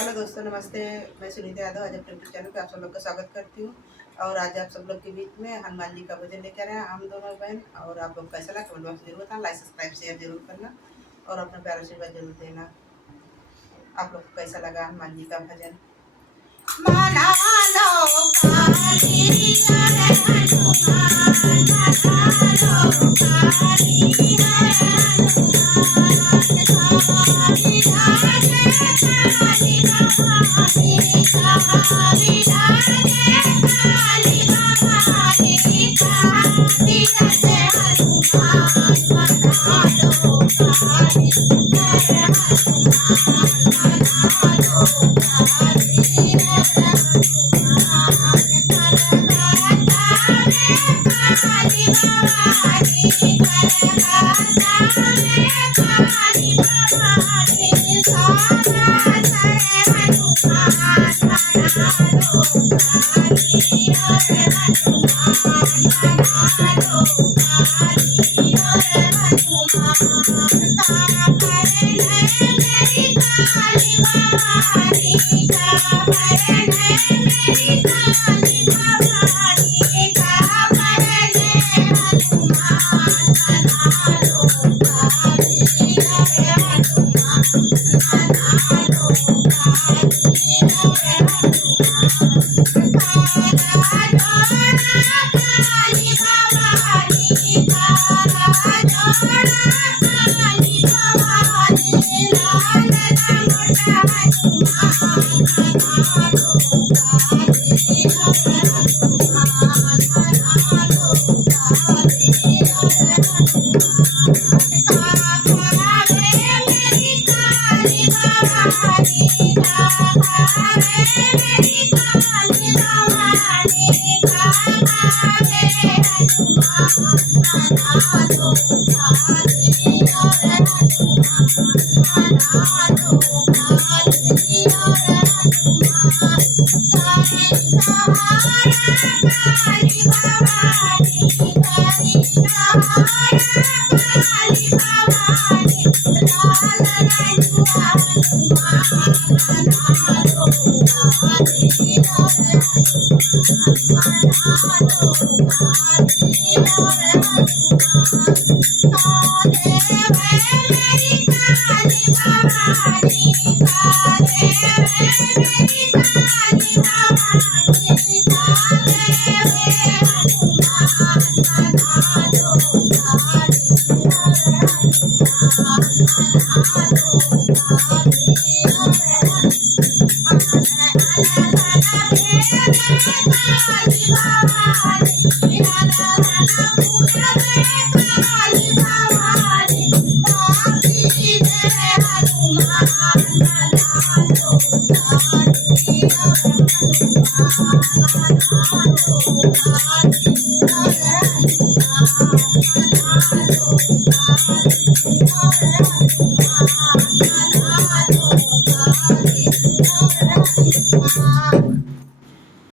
हेलो दोस्तों, नमस्ते। मैं सुनीता यादव आज अपने यूट्यूब चैनल पे आप सब लोग का स्वागत करती हूँ। और आज आप सब लोग के बीच में हनुमान जी का भजन लेकर आए हैं हम दोनों बहन। और आप लोग कैसा लगा कमेंट बॉक्स में जरूर बताना, लाइक सब्सक्राइब शेयर जरूर करना और अपना प्यार आशीर्वाद जरूर देना। आप लोग को कैसा लगा हनुमान जी का भजन? मना लो काली हनुमान, मना लो काली